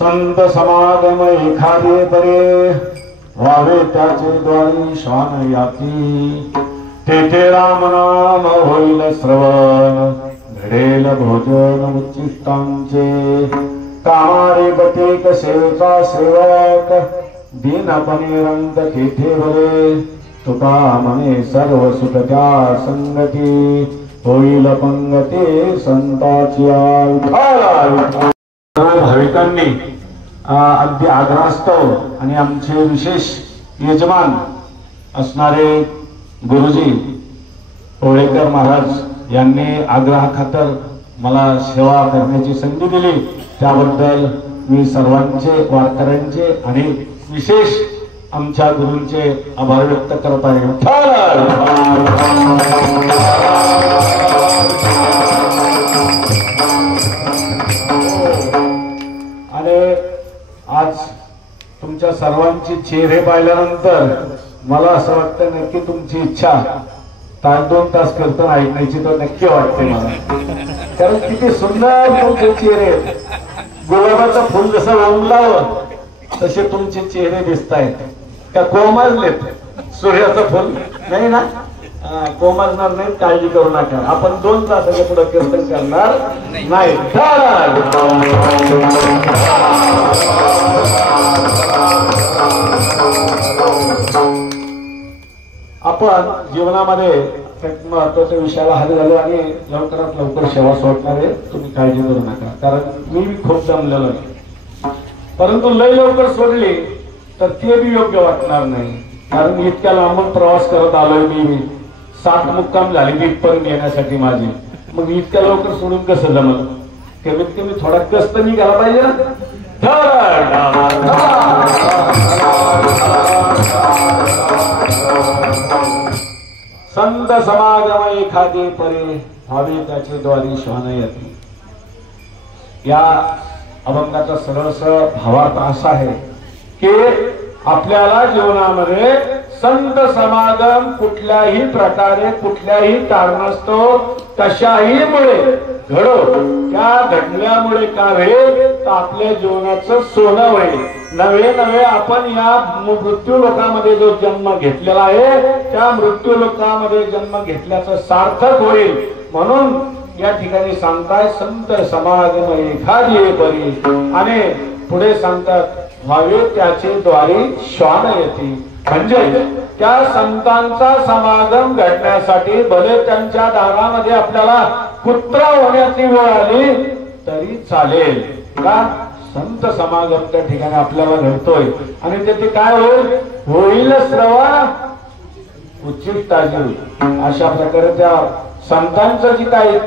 संत समागम एखादे परे व्हावे त्याचे द्वारी शान याती तेथे राम नाम होईल श्रवण घडेल भोजन उच्चिष्टांचे कामारे बटेक सेवका सेवक दीनपणे रंग तेथे भले तुका मने सर्व सुख त्या संगती होईल पंगती संताची भाविकांनी अगदी आग्रहास्तव आणि आमचे विशेष यजमान असणारे गुरुजी पोळेकर महाराज यांनी आग्रहाखातर मला सेवा करण्याची संधी दिली त्याबद्दल मी सर्वांचे वारकऱ्यांचे आणि विशेष आमच्या गुरूंचे आभार व्यक्त करत आहे। आणि आज तुमच्या सर्वांची चेहरे पाहिल्यानंतर मला असं वाटतं नक्की तुमची इच्छा तास 2 तास कीर्तन ऐकण्याची तर नक्की वाटते मला, कारण किती सुंदर तुमचे चेहरे, गुलाबाचं फुल जसं उमलावं तसे तुमचे चेहरे दिसत आहेत। का कोमजलेत? सूर्याचं फुल नाही ना, कोमजणार नाही, काळजी करू नका। आपण 2 तासाच्या पुढे कीर्तन करणार नाही। आपण जीवनामध्ये एक महत्वाच्या विषयाला हात घालू आणि लवकरात लवकर सेवा सोडणार आहे, तुम्ही काळजी करू नका, कारण मी खूप जमलेलो आहे। परंतु लय लवकर सोडली तर ते बी योग्य वाटणार नाही, कारण इतक्या लांबून प्रवास करत आलोय मी, 7 मुक्काम झाली तिथपर्यंत येण्यासाठी माझी, मग इतक्या लवकर सोडून कसं जमल? कमीत कमी थोडा कष्ट निघाला पाहिजे ना। संत समागम एखादे परे भावे त्याचे द्वारी श्वान येते। या अभंगाचा सरळ सरळ भावार्थ असा आहे की आपल्याला जीवनामध्ये संत समागम कुठल्याही प्रकारे कुठल्याही कारणास्तव कशाही मुळे घडो, त्या घडल्यामुळे काय होईल तर आपल्या जीवनाचं सोनं होईल। नवे नवे आपण या मृत्यू लोकामध्ये जो जन्म घेतलेला आहे त्या मृत्यू लोकामध्ये जन्म घेतल्याचं सार्थक होईल, म्हणून या ठिकाणी सांगताय संत समागम एखादी बरी, आणि पुढे सांगतात व्हावे त्याचे द्वारी श्वान येते, म्हणजे त्या संतांचा समागम घडण्यासाठी भले त्यांच्या दारामध्ये आपल्याला कुत्रा होण्याची वेळ आली तरी चालेल, का संत समागम त्या ठिकाणी आपल्याला घडतोय आणि त्याचे काय होईल? होईल श्रवण उच्चिष्टाची। अशा प्रकारे त्या संतांचं जी काही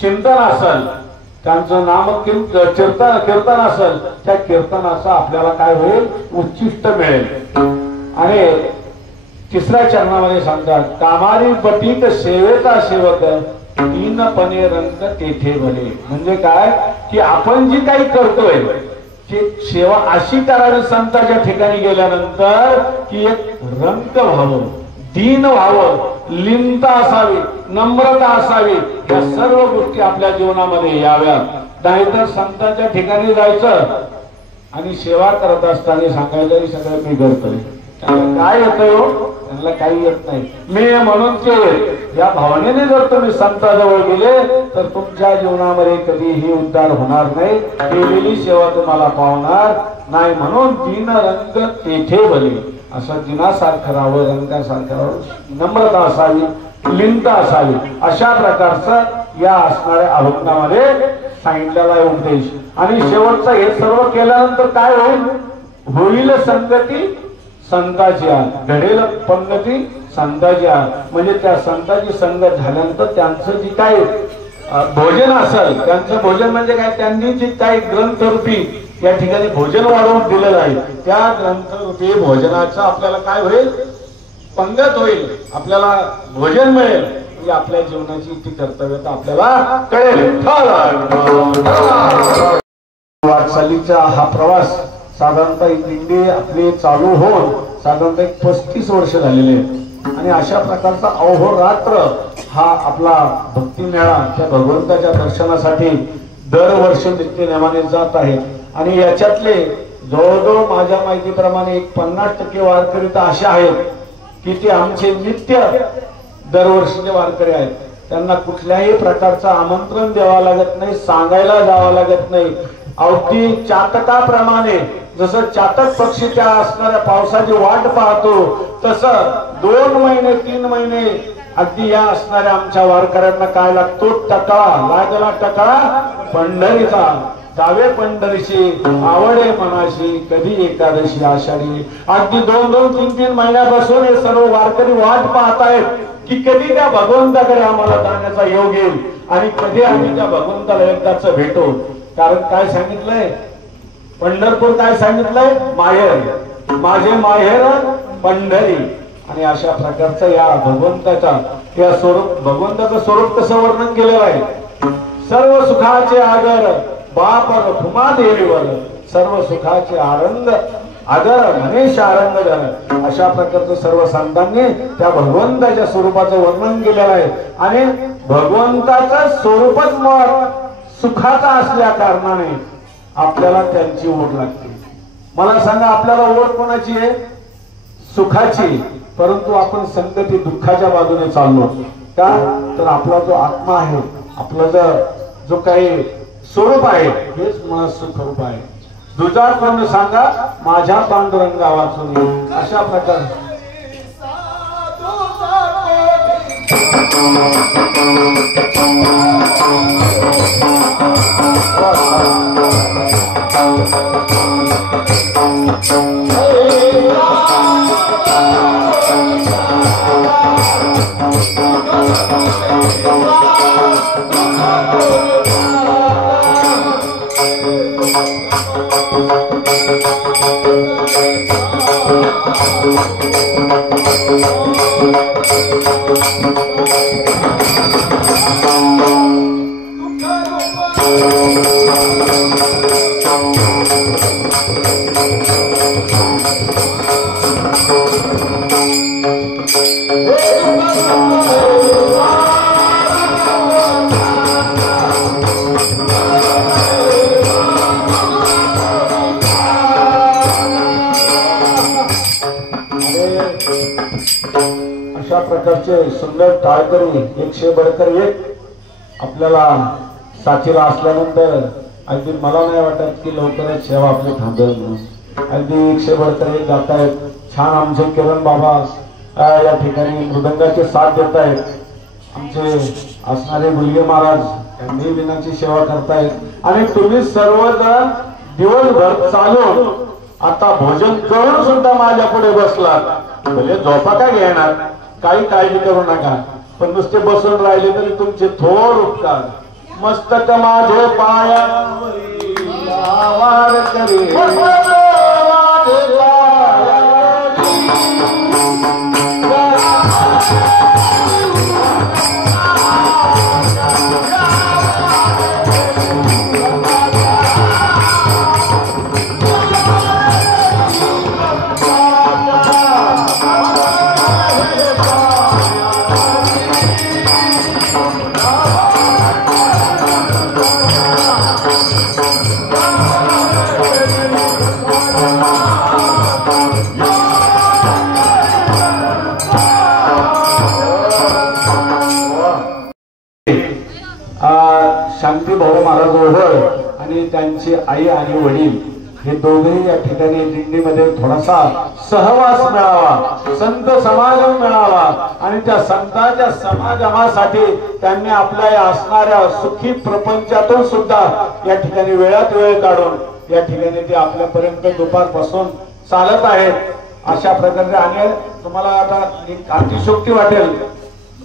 चिंतन असेल, त्यांचं नाम कीर्तन असेल, त्या कीर्तनाचा आपल्याला काय होईल? उच्चिष्ट मिळेल। आणि 3ऱ्या चरणामध्ये सांगतात कामारी पटीत सेवेचा सेवक तीनपणे रंग तेथे भले, म्हणजे काय की आपण जी काही करतोय ती सेवा अशी करावी संतांच्या ठिकाणी गेल्यानंतर की एक रंग व्हावं, दीन व्हावं, लिनता असावी, नम्रता असावी, या सर्व गोष्टी आपल्या जीवनामध्ये याव्यात। नाहीतर संतांच्या ठिकाणी जायचं आणि सेवा करत असताना सांगायचं सगळं मी करतोय, काय येतंय हो? त्यांना काही येत नाही, मी म्हणून ते या भावनेने जर तुम्ही संताजवळ गेले तर तुमच्या जीवनामध्ये कधीही उद्धार होणार नाही, केलेली सेवा तुम्हाला पावणार नाही। म्हणून दीन रंग तेथे भले, असं दिनासारखं राहावं, रंगासारखं राहावं, नम्रता असावी, लिनता असावी, अशा प्रकारचं या असणाऱ्या अभंगामध्ये सांगितलेला उपदेश। आणि शेवटचं हे सर्व केल्यानंतर काय होईल? होईल संगती संताची, घडेल पंगती संताची, म्हणजे त्या संताची संगत झाल्यानंतर त्यांचं जी काय भोजन असेल, त्यांचं भोजन म्हणजे काय, त्यांनी जी काही ग्रंथरूपी या ठिकाणी भोजन वाढवून दिलेलं आहे, त्या ग्रंथरूपी भोजनाचं आपल्याला काय होईल? पंगत होईल, आपल्याला भोजन मिळेल, म्हणजे आपल्या जीवनाची ती कर्तव्यता आपल्याला कळेल। वाटचालीचा हा प्रवास साधारणतः दिंडी आपली चालू होऊन साधारणतः 35 वर्ष झालेले आहेत, आणि अशा प्रकारचा अहोरात्र हा आपला भक्ती मेळा त्या भगवंताच्या दर्शनासाठी दरवर्षी नित्यनेमाने जात आहे। आणि याच्यातले जवळजवळ माझ्या माहितीप्रमाणे 50% वारकरी तर असे आहेत की ते आमचे नित्य दरवर्षीचे वारकरी आहेत, त्यांना कुठल्याही प्रकारचं आमंत्रण द्यावं लागत नाही, सांगायला जावं लागत नाही। अगदी चातकाप्रमाणे जसं चातक पक्षी त्या असणाऱ्या पावसाची वाट पाहतो तसं 2 महिने 3 महिने अगदी या असणाऱ्या आमच्या वारकऱ्यांना काय लागतो? टकळा लागला, टकळा पंढरीचा, जावे पंढरीशी आवडे मनाशी, कधी एकादशी आषाढी। अगदी 2-2, 3-3 महिन्यापासून हे सर्व वारकरी वाट पाहतायत की कधी त्या भगवंताकडे आम्हाला जाण्याचा योग येईल। आणि कधी आम्ही त्या भगवंताला एकदाच भेटू. कारण काय सांगितलंय पंढरपूर, काय सांगितलंय माहेर, माझे माहेर पंढरी. आणि अशा प्रकारचं या भगवंताचा या स्वरूप, भगवंताचं स्वरूप कसं वर्णन केलेलं आहे. सर्व सुखाचे आदर बाप भूमा देवीवर, सर्व सुखाचे आनंद आदर महेश आनंद झालं. अशा प्रकारचं सर्व संतांनी त्या भगवंताच्या स्वरूपाचं वर्णन केलेलं आहे. आणि भगवंताचं स्वरूपच सुखाचा असल्या कारणाने आपल्याला त्यांची ओढ लागते. मला सांगा, आपल्याला ओढ कोणाची आहे? सुखाची. परंतु आपण संगती दुःखाच्या बाजूने चाललो का? तर आपला जो आत्मा आहे, आपला जो काही स्वरूप आहे, हेच मला सुखरूप आहे. दुजा कोण सांगा, माझ्या पांडुरंगा वाचून. अशा प्रकारे सुंदर टाळकरी 100 आपल्याला साथीला असल्यानंतर अगदी मला नाही वाटत की लवकरच सेवा आपली थांबेल म्हणून. अगदी 100 जात आहेत. छान आमचे किरण बाबा या ठिकाणी मृदंगाचे साथ देत आहेत. आमचे असणारे गुलगे महाराज यांनी विनाची सेवा करतायत. आणि तुम्ही सर्वजण दिवसभर चालून आता भोजन करून सुद्धा माझ्या पुढे बसलात. म्हणजे झोपा काय घेणार, काही काळजी करू नका. पण नुसते बसून राहिले तरी तुमचे थोर उपकार. मस्तक माझे पायावरी आवार करे, शांती भाऊ महाराज ओढळ आणि त्यांची आई आणि वडील हे दोघेही या ठिकाणी दिंडीमध्ये थोडासा सहवास मिळावा, संत समागम मिळावा. आणि त्या संतांच्या समागमासाठी त्यांनी आपल्या या असणाऱ्या सुखी प्रपंचातून सुद्धा या ठिकाणी वेळात वेळ काढून या ठिकाणी ते आपल्यापर्यंत दुपारपासून चालत आहेत. अशा प्रकारचे. आणि तुम्हाला आता एक अतिशोक्ती वाटेल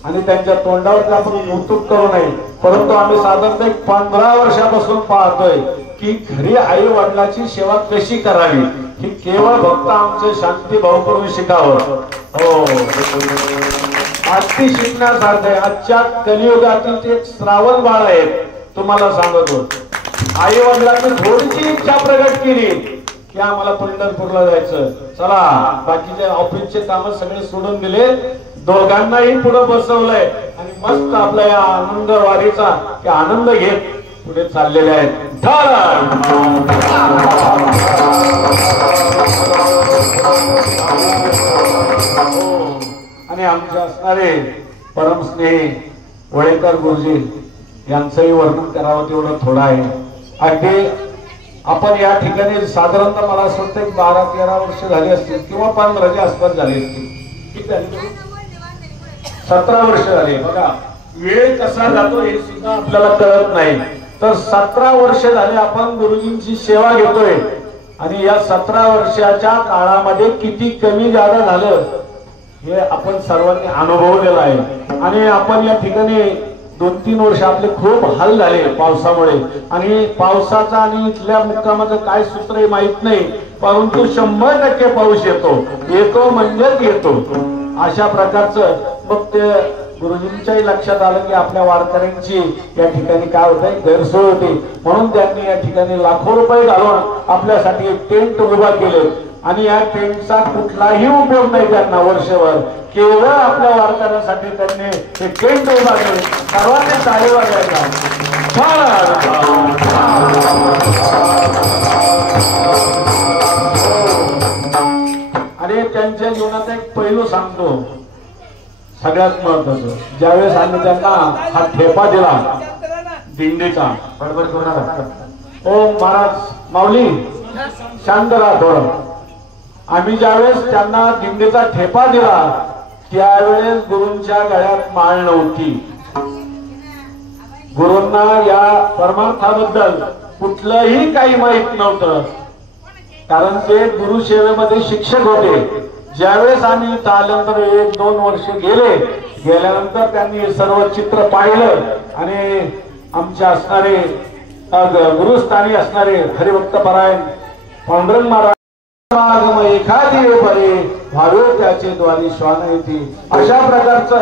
आणि त्यांच्या तोंडावर आपण कौतुक करू नये, परंतु आम्ही साधारणतः 15 वर्षापासून पाहतोय की घरी आई वडिलांची सेवा कशी करावी ही केवळ फक्त आमचे शांती भाऊ करून शिकावं. हो, अति शिकण्यासारखे. आजच्या कलियुगातील ते श्रावण बाळ आहेत. तुम्हाला सांगतो, आई वडिलांनी थोडीशी इच्छा प्रगट केली की आम्हाला पंढरपूरला जायचं, चला. बाकीचे ऑफिसचे काम सगळे सोडून दिले, दोघांनाही पुढे बसवलंय आणि मस्त आपल्या या आनंद वारीचा आनंद घेत पुढे चाललेले आहेत. आणि आमचे असणारे परमस्नेही वळेकर गुरुजी यांचंही वर्णन करावं तेवढं थोडं आहे. अगदी आपण या ठिकाणी साधारणतः मला असं वाटतं 12-13 वर्ष झाली असतील किंवा 15च्या आसपास झाली असतील. किती झाली? 17 वर्ष झाले. बघा वेळ कसा जातो हे सुद्धा आपल्याला कळत नाही. तर 17 वर्ष झाले आपण गुरुजींची सेवा घेतोय. आणि या 17 वर्षाच्या काळामध्ये किती कमी जादा झालं हे आपण सर्वांनी अनुभवलेलं आहे. आणि आपण या ठिकाणी 2-3 वर्ष आपले खूप हाल झाले पावसामुळे, आणि पावसाचा आणि इथल्या मुक्कामाचं काय सूत्र माहित नाही, परंतु 100% पाऊस येतो म्हणजेच येतो अशा प्रकारचं. मग ते गुरुजींच्याही लक्षात आलं की आपल्या वारकऱ्यांची या ठिकाणी काय होत गैरसोय होती, म्हणून त्यांनी या ठिकाणी लाखो रुपये घालून आपल्यासाठी एक टेंट उभा केले, आणि या टेंटचा कुठलाही उपयोग नाही त्यांना वर्षभर, केवळ आपल्या वारकऱ्यांसाठी त्यांनी हे टेंट उभा केले. सर्वांनी टाळी वाजवायला. आणि त्यांच्या जीवनाचा एक पैलू सांगतो सगळ्यात महत्वाचं. ज्यावेळेस आम्ही त्यांना हा ठेपा दिला दिंडीचा, बरोबर कोणाला ओ महाराज माऊली शांत राहा थोडं. आम्ही ज्यावेळेस त्यांना दिंडीचा ठेपा दिला त्यावेळेस गुरूंच्या गळ्यात माळ नव्हती. गुरूंना या परमार्थाबद्दल कुठलंही काही माहित नव्हतं, कारण ते गुरुसेवेमध्ये शिक्षक होते. ज्यावेळेस आम्ही आल्यानंतर 1-2 वर्ष गेल्यानंतर त्यांनी सर्व चित्र पाहिलं, आणि आमचे असणारे गुरुस्थानी असणारे हरिभक्त परायण पांडुरंग महाराज एखादी बरे भावे त्याचे द्वारी श्वान येते, अशा प्रकारचं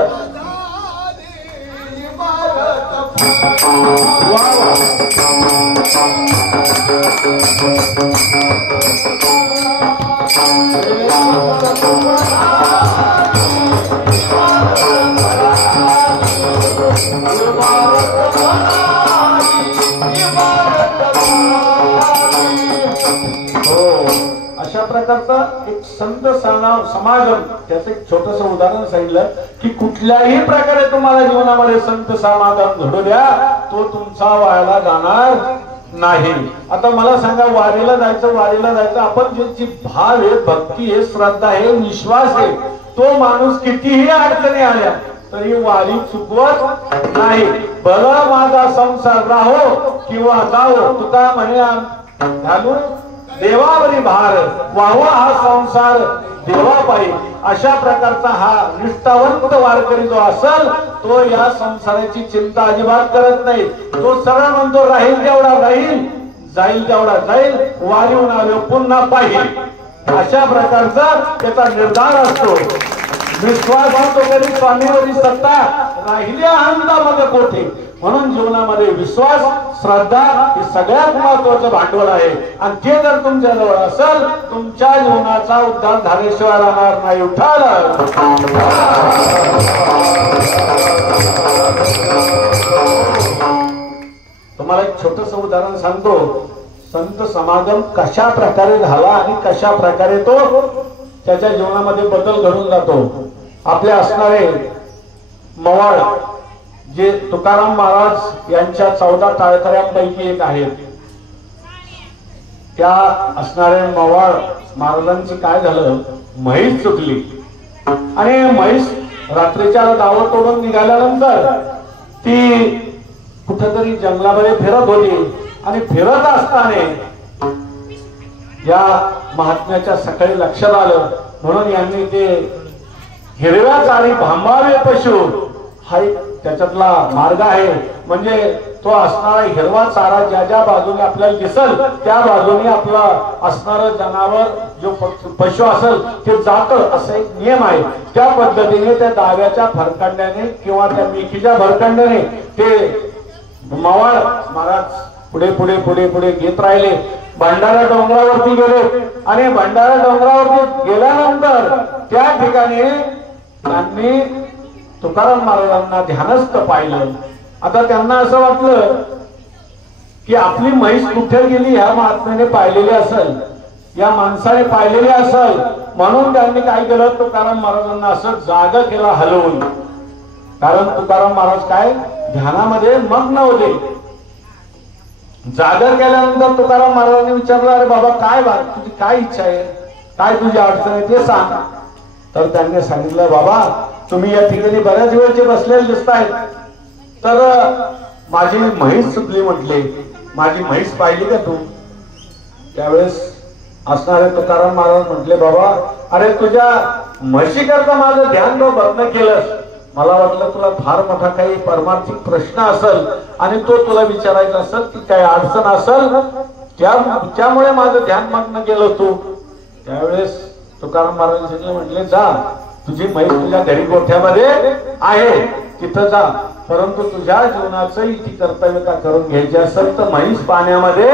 अशा प्रकारचा एक संत समागम. त्याचं एक छोटस उदाहरण सांगितलं की कुठल्याही प्रकारे तुम्हाला जीवनामध्ये संत समागम घडू द्या, तो तुमचा व्हायला जाणार नाही. आता मला सांगा, वारीला जायचं आपण ज्याची भाव आहे, भक्ती आहे, श्रद्धा आहे, विश्वास आहे, तो माणूस कितीही अडचणी आल्या तरी वारी चुकवत नाही. भला माझा संसार राहो किंवा जाओ, तुका म्हणे घालून देवावरी भार वाहवा हा संसार देवापायी. अशा प्रकारचा हा निष्ठावंत वारकरी जो असेल तो या संसाराची चिंता अजिबात करत नाही. तो सरळ म्हणतो राहील तेवढा राहील, जाईल तेवढा जाईल, वारीहून आलो पुन्हा पाहिजे, अशा प्रकारचा त्याचा निर्धार असतो. विश्वास असतो तरी स्वामीवरी सत्ता राहिल्या अंतामध्ये कोठे. म्हणून जीवनामध्ये विश्वास श्रद्धा हे सगळ्यात महत्वाचं भांडवल आहे, आणि ते जर तुमच्या जवळ असेल तुमच्या जीवनाचा उद्धार झाल्याशिवाय राहणार नाही. उठाल. तुम्हाला एक छोटस उदाहरण सांगतो. संत समागम कशा प्रकारे झाला आणि कशा प्रकारे तो त्याच्या जीवनामध्ये बदल घडून जातो. आपले असणारे मवाळ जे तुकाराम महाराज यांच्या 14 टाळकऱ्यांपैकी एक आहेत, त्या असणारे मवाळ महाराजांची काय झालं, म्हैस चुकली, आणि म्हैस रात्रीच्या गावात तोडून निघाल्यानंतर ती कुठेतरी जंगलामध्ये फिरत होती, आणि फिरत असताना या महात्म्याच्या सकाळी लक्षात आलं, म्हणून यांनी ते हिरव्या चारी भांबावे पशु हा त्याच्यातला मार्ग आहे. म्हणजे तो असणारा हिरवा चारा ज्या ज्या बाजूने आपल्याला दिसल त्या बाजूने आपला असणारं जनावर जो पशु असेल ते जातं, असा एक नियम आहे. त्या पद्धतीने त्या दाव्याच्या फरकांड्याने किंवा त्या मिठीच्या भरकांड्याने ते मवाळ महाराज पुढे पुढे पुढे पुढे घेत राहिले. भंडारा डोंगरावरती गेले, आणि भंडारा डोंगरावरती गेल्यानंतर त्या ठिकाणी त्यांनी तुकाराम महाराजांना ध्यानस्थ पाहिलं. आता त्यांना असं वाटलं की आपली म्हैस कुठे गेली, ह्या महात्म्याने पाहिलेली असेल, या माणसाने पाहिलेली असेल, म्हणून त्यांनी काय केलं, तुकाराम महाराजांना असं जागा केला हलवून. कारण तुकाराम महाराज काय ध्यानामध्ये मग्न होते. जागर केल्यानंतर तुकाराम महाराजांनी विचारलं, अरे बाबा काय बात, तुझी काय इच्छा आहे, काय तुझी अडचण आहे ते सांग. तर त्यांनी सांगितलं, बाबा तुम्ही या ठिकाणी बऱ्याच वेळचे बसलेले दिसतायत, तर माझी म्हैस चुकली म्हटले, माझी म्हैस पाहिली का तू. त्यावेळेस असणारे तुकाराम महाराज म्हटले, बाबा अरे तुझ्या म्हशी करता माझं ध्यान तो भग्न केलंस, मला वाटलं तुला फार मोठा काही परमार्थिक प्रश्न असेल आणि तो तुला विचारायचा असेल की काय अडचण असेल, त्यामुळे माझं ध्यान मग्न गेलो तू. त्यावेळेस तुकाराम महाराजांनी म्हटले, जा तुझी म्हैस तुझ्या घरी गोठ्यामध्ये आहे तिथं जा, परंतु तुझ्या जीवनाचं इथे कर्तव्यता करून घ्यायची असेल तर म्हैस पाण्यामध्ये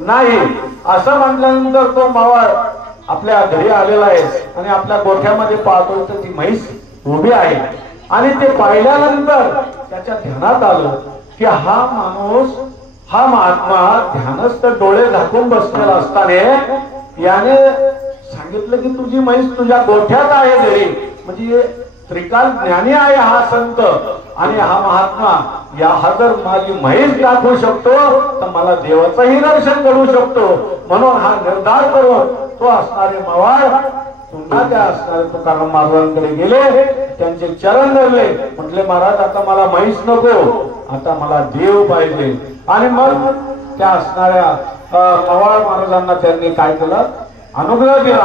नाही. असं म्हटल्यानंतर तो मावळ आपल्या घरी आलेला आहे आणि आपल्या गोठ्यामध्ये पाहतो तर ती म्हैस उभी आहे. आणि ते पाहिल्यानंतर त्याच्या ध्यानात आलं की हा माणूस, हा महात्मा ध्यानस्थ डोळे झाकून बसलेला असताना याने सांगितलं की तुझी म्हैस तुझ्या गोठ्यात आहे घरी, म्हणजे त्रिकाल ज्ञानी आहे हा संत आणि हा महात्मा. हा जर माझी म्हैस दाखवू शकतो तर मला देवाचंही दर्शन करू शकतो. म्हणून हा निर्धार करून तो असणारे मवाळ पुन्हा त्या असणारे तुकाराम महाराजांकडे गेले, त्यांचे चरण धरले, म्हटले महाराज आता मला म्हैस नको, आता मला देव पाहिजे. आणि मग त्या असणाऱ्या मवाळ महाराजांना त्यांनी काय केलं, अनुग्रह दिला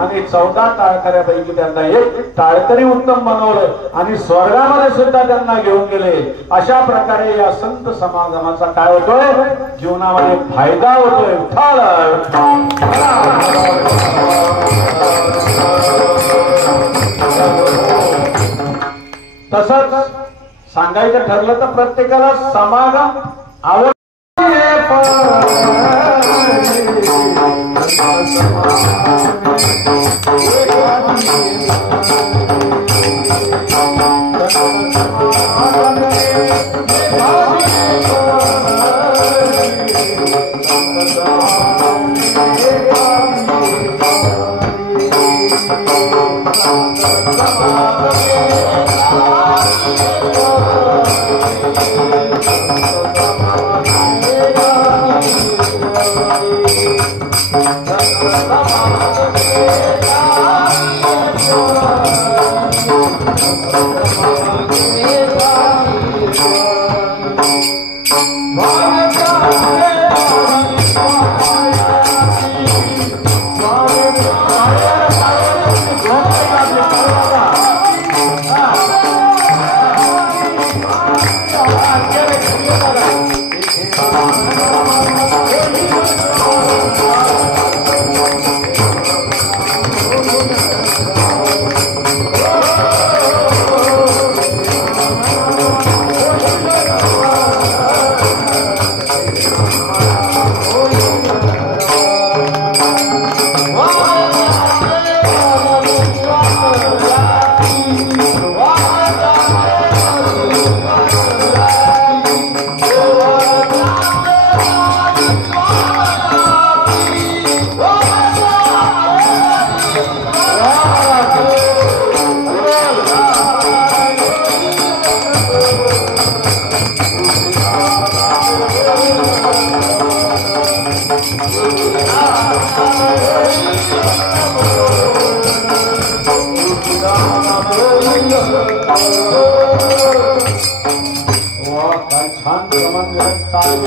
आणि 14 टाळकऱ्यापैकी त्यांना एक टाळकरी उत्तम बनवलं आणि स्वर्गामध्ये सुद्धा त्यांना घेऊन गेले. अशा प्रकारे या संत समागमाचा काय होतोय, जीवनामध्ये फायदा होतोय. तसंच सांगायचं ठरलं तर प्रत्येकाला समागम आवड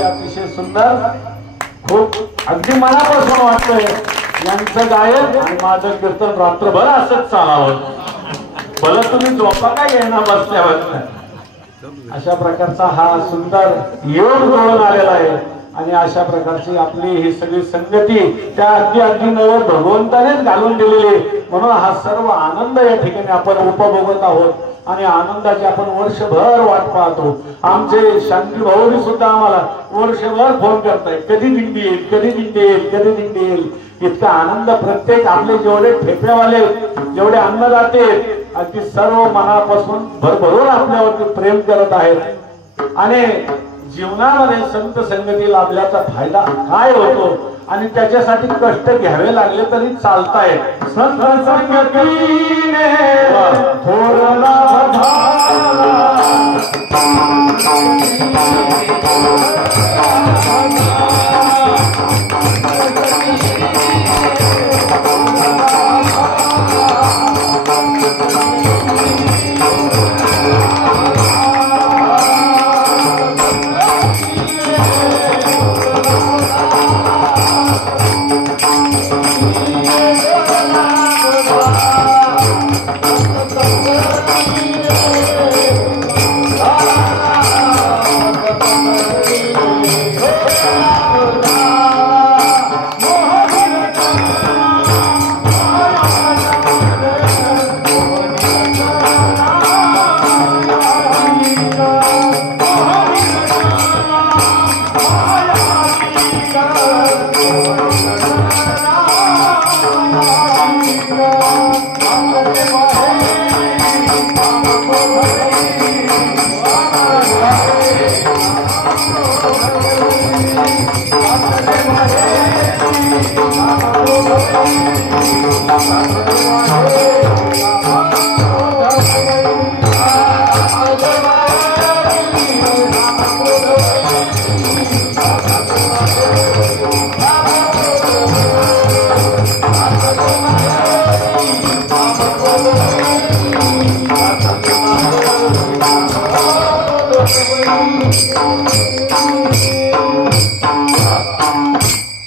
अतिशय सुंदर, खूप अगदी मनापासून वाटतंय यांचं गायन आणि माझं कीर्तन रात्रभर असंच चालावं. भलं तुम्ही झोपा काय येणार बसल्यावर. अशा प्रकारचा हा सुंदर योग जुळून आलेला आहे आणि अशा प्रकारची आपली ही सगळी संगती त्या अगदी नव भगवंतानेच घालून दिलेली. म्हणून हा सर्व आनंद या ठिकाणी आपण उपभोगत आहोत आणि आनंदाची आपण वर्षभर वाट पाहतो. आमचे शांती भाऊनी सुद्धा आम्हाला वर्षभर फोन करताय, कधी दिंडी येईल, कधी दिंडी येईल, कधी दिंडी येईल. इतका आनंद प्रत्येक आपले जेवढे ठेपेवाले, जेवढे अन्नदाते अगदी सर्व मनापासून भरभरून आपल्यावरती प्रेम करत आहेत. आणि जीवनामध्ये संत संगती लाभल्याचा फायदा काय होतो आणि त्याच्यासाठी कष्ट घ्यावे लागले तरी चालताय. संत संगतीने थोरला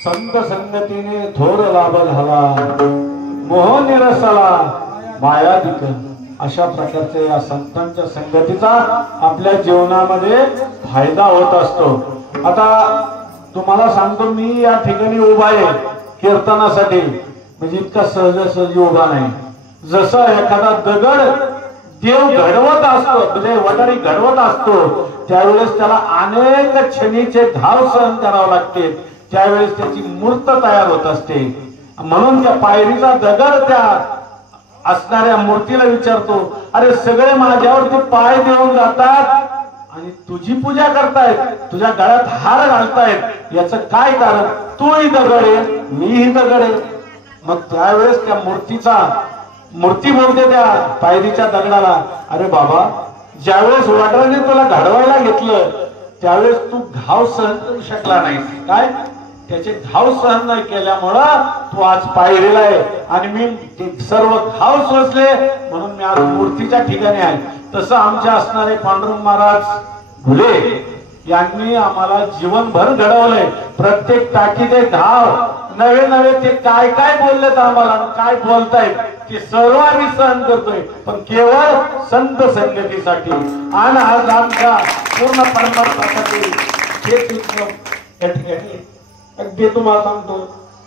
संत संगतीने थोर लाभ झाला, मोह निरसला मायाधिक. अशा प्रकारच्या या संतांच्या संगतीचा आपल्या जीवनामध्ये फायदा होत असतो. आता तुम्हाला सांगतो, मी या ठिकाणी उभा आहे कीर्तनासाठी, म्हणजे इतका सहजासहजी उभा नाही. जसं एखादा दगड देव घडवत असतो, म्हणजे वडारी घडवत असतो, त्यावेळेस त्याला अनेक क्षणीचे घाव सहन करावे लागते, त्यावेळेस त्याची मूर्त तयार होत असते. म्हणून त्या पायरीचा दगड त्या असणाऱ्या मूर्तीला विचारतो, अरे सगळे माझ्यावरती पाय देऊन जातात आणि तुझी पूजा करतायत, तुझ्या गळ्यात हार घालतायत, याचं काय कारण? तूही दगड आहे, मीही दगड आहे. मग त्यावेळेस त्या मूर्ती बोलते त्या पायरीच्या दगडाला, अरे बाबा, ज्यावेळेस वडाराने तुला घडवायला घेतलं त्यावेळेस तू घाव सहन करू शकला नाही. काय? त्याचे घाव सहन नाही केल्यामुळं तू आज पायरीला आहे आणि मी ते सर्व घाव सोसले म्हणून मी आज मूर्तीच्या ठिकाणी आहे. तसं आमचे असणारे पांडुरंग महाराज घुले यांनी आम्हाला जीवनभर घडवलंय. प्रत्येक टाकी ते घाव नवे नवे ते काय काय बोललेत आम्हाला, काय बोलतायत ते सर्व आम्ही सहन करतोय, पण केवळ संत संगतीसाठी. आणि आज आमच्या पूर्ण परमार्थासाठी अगदी तुम्हाला सांगतो,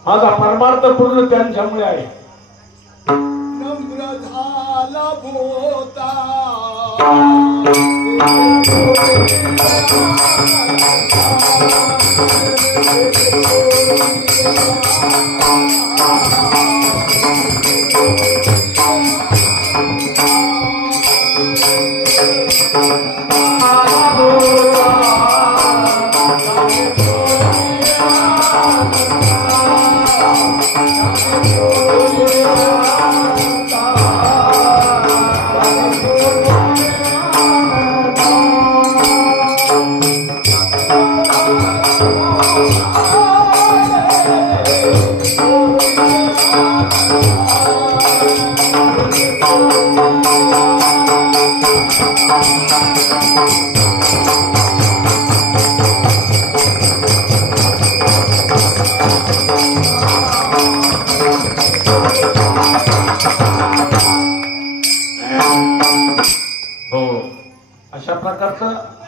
माझा परमार्थ पूर्ण त्यांच्यामुळे आहे. नम्र झाला भोता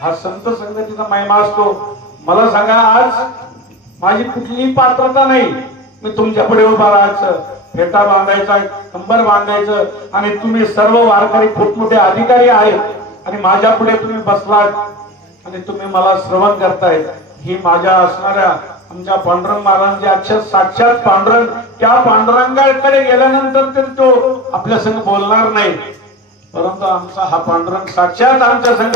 हा संत संगतीचा महिमा असतो. मला सांगा, आज माझी कुठलीही पात्रता नाही, मी तुमच्या पुढे उभा राहायचं, फेटा बांधायचा, कंबर बांधायचं आणि तुम्ही सर्व वारकरी मोठमोठे अधिकारी आहेत आणि माझ्या पुढे तुम्ही बसलात आणि तुम्ही मला श्रवण करताय. ही माझ्या असणाऱ्या आमच्या पांडुरंग महाराजांचे अक्षर साक्षात पांडुरंग, त्या पांडुरंगाकडे गेल्यानंतर तर तो आपल्या संग बोलणार नाही, परंतु आमचा हा पांडुरंग साक्षात आमच्या संग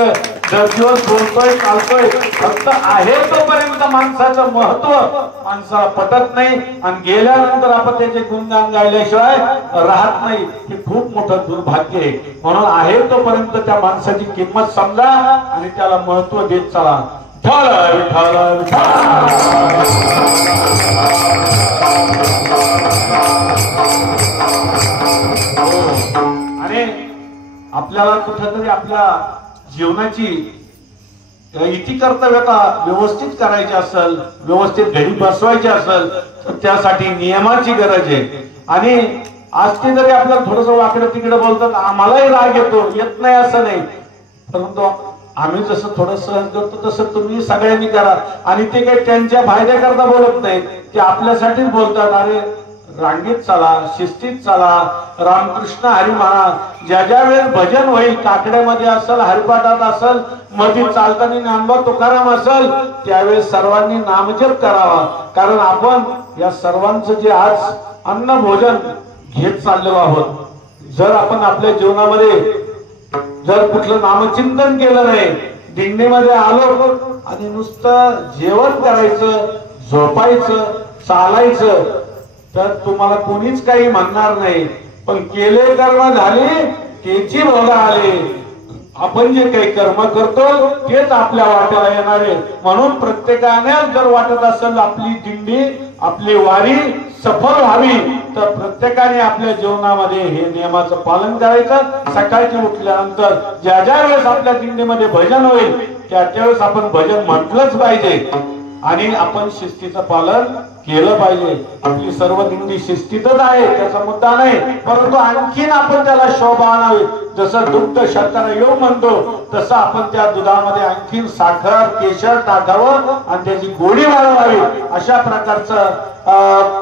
दर दिवस बोलतोय, चालतोय. फक्त आहे तोपर्यंत माणसाचं महत्व माणसाला पटत नाही आणि गेल्यानंतर आपण त्याचे गुणगान गायल्याशिवाय राहत नाही. हे खूप मोठं दुर्भाग्य आहे. म्हणून आहे तोपर्यंत त्या माणसाची किंमत समजा आणि त्याला महत्व देत चला. आणि आपल्याला कुठेतरी आपल्या जीवनाची इति कर्तव्यता व्यवस्थित करायची असेल, व्यवस्थित घडी बसवायची असेल तर त्यासाठी नियमाची गरज आहे. आणि आज ते जरी आपल्याला थोडस वाकडं तिकडे बोलतात, आम्हालाही राग येत नाही असं नाही, परंतु आम्ही जसं थोडं सहन करतो तसं तुम्ही सगळ्यांनी करा. आणि ते काही त्यांच्या फायद्याकरता बोलत नाहीत, ते आपल्यासाठीच बोलतात. अरे रांगेत चाला, शिस्तीत चाला, रामकृष्ण हरी म्हणा. ज्या वेळेस भजन होईल, काकड्यामध्ये असेल, हरिपाठात असेल, मध्ये चालताना ज्ञानोबा तुकाराम असेल, त्यावेळेस सर्वांनी नामजप करावा. कारण आपण या सर्वांचं जे आज अन्न भोजन घेत चाललेलो आहोत, जर आपण आपल्या जीवनामध्ये जर कुठलं नामचिंतन केलं नाही, दिंडीमध्ये आलो आणि नुसतं जेवण करायचं, झोपायचं, चालायचं, तर तुम्हाला कोणीच काही म्हणणार नाही. पण केले कर्म झाले त्याची भोगा आले. आपण जे काही कर्म करतो तेच आपल्या वाट्याला येणार आहे. म्हणून प्रत्येकाने जर वाटत असेल आपली दिंडी, आपली वारी सफल व्हावी, तर प्रत्येकाने आपल्या जीवनामध्ये हे नियमाचं पालन करायचं. सकाळची उठल्यानंतर ज्या वेळेस आपल्या दिंडीमध्ये भजन होईल त्यावेळेस आपण भजन म्हटलंच पाहिजे आणि आपण शिस्तीचं पालन केलं पाहिजे. आपली सर्व दिंडी शिस्तीतच आहे, त्याचा मुद्दा नाही, परंतु आणखीन आपण त्याला शोभा आणावी. जसं दुग्ध शर्करा योग म्हणतो, तसं आपण त्या दुधामध्ये आणखीन साखर, केशर टाकावं आणि त्याची गोडी वाढवावी. अशा प्रकारचं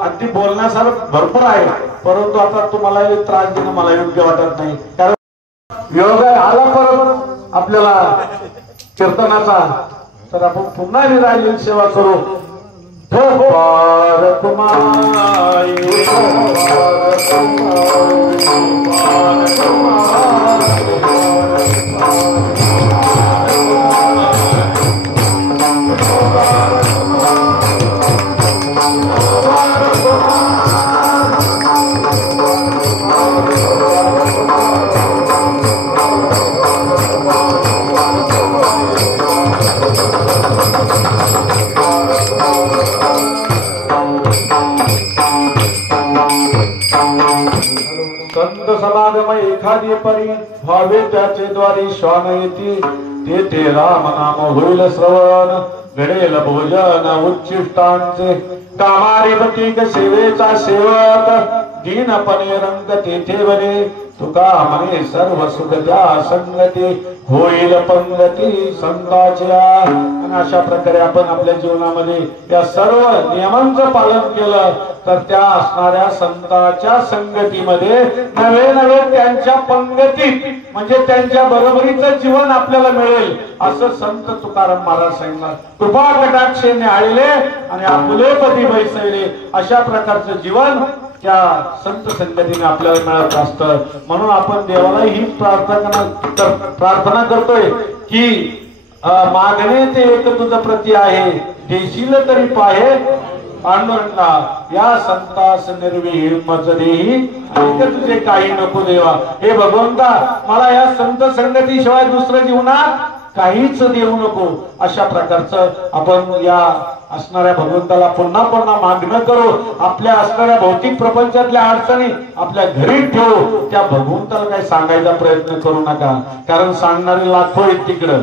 अगदी बोलण्यासारखं भरपूर आहे, परंतु आता तुम्हाला त्रास देणं मला योग्य वाटत नाही. कारण योग आला परत आपल्याला कीर्तनाचा, तर आपण पुन्हा विराजील सेवा करू. संत समागम एखादी परी व्हावे त्याचे द्वारी श्वान येती, तेथे राम नाम होईल श्रवण, घडेल भोजन उच्चिष्टांचे, कामारी बतीक सेवेचा सेवक, दीनपणे रंग तेथे बने, तुका म्हणे सर्व सुख त्या संगती, होईल पंगती संताच्या. आणि अशा प्रकारे आपण आपल्या जीवनामध्ये या सर्व नियमांचं पालन केलं तर त्या असणाऱ्या संतांच्या संगतीमध्ये नवे नवे त्यांच्या पंगतीत म्हणजे त्यांच्या बरोबरीचं जीवन आपल्याला मिळेल, असं संत तुकाराम महाराज सांगणार. कृपा कटाक्षेने आळले आणि आपुले पदी बैसले, अशा प्रकारचं जीवन त्या संत संगतीने आपल्याला मिळत असतं. म्हणून आपण देवाला ही प्रार्थना करतोय की मागणे ते एक तुझं प्रती आहे, देशील तरी पाहे पांडुरंगा, या संतास निर्विहिंमच देही, आणि तुझे काही नको देवा. हे भगवंता, मला या संत संगतीशिवाय दुसरं जीवनात काहीच देऊ नको. अशा प्रकारचं आपण या असणाऱ्या भगवंताला पुन्हा पुन्हा मागणं करू. आपल्या असणाऱ्या भौतिक प्रपंचातल्या अडचणी आपल्या घरी ठेवू. त्या भगवंताला काही सांगायचा प्रयत्न करू नका, कारण सांगणारे लाखो आहेत तिकडं.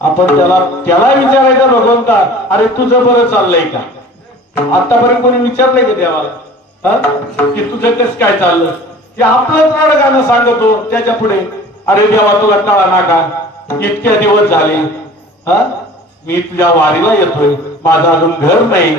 आपण त्याला विचारायचं, भगवंता अरे तुझं बरं चाललंय का? आतापर्यंत कोणी विचारलंय का देवाला की तुझं कसं काय चाललं? की आपलंच रड गाणं सांगतो त्याच्या पुढे, अरे देवा तुला कळा ना का, इतक्या दिवस झाले मी तुझ्या वारीला येतोय, माझं अजून घर नाही,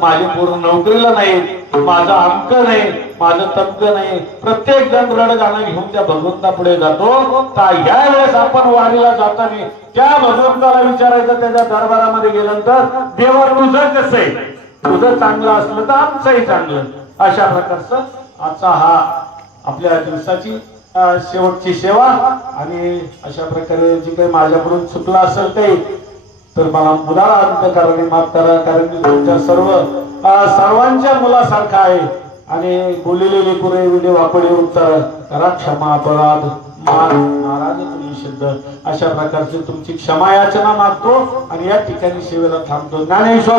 माझी पूर्ण नोकरीला नाही, माझा अंक नाही, माझं तंक नाही. प्रत्येक जण रड गाणं घेऊन त्या भगवंता पुढे जातो. तर या वेळेस आपण वारीला जाताना त्या भगवंताला विचारायचं, त्याच्या दरबारामध्ये गेल्यानंतर, देवा तुझं कसं आहे, तुझं चांगलं असलं तर आमचंही चांगलं. अशा प्रकारचं आजचा हा आपल्या दिवसाची शेवटची सेवा. आणि अशा प्रकारे जे काही माझ्याकडून चुकलं असेल काही तर मला मुलाला अंतःकरणाने माफ करा, कारण मी तुमच्या सर्वांच्या मुलासारखा आहे आणि बोललेले पुरे विडे वापडे उत्तर करा, क्षमा अपराध महाराज तुम्ही सिद्ध. अशा प्रकारची तुमची क्षमा याचना मागतो आणि या ठिकाणी सेवेला थांबतो. ज्ञानेश्वर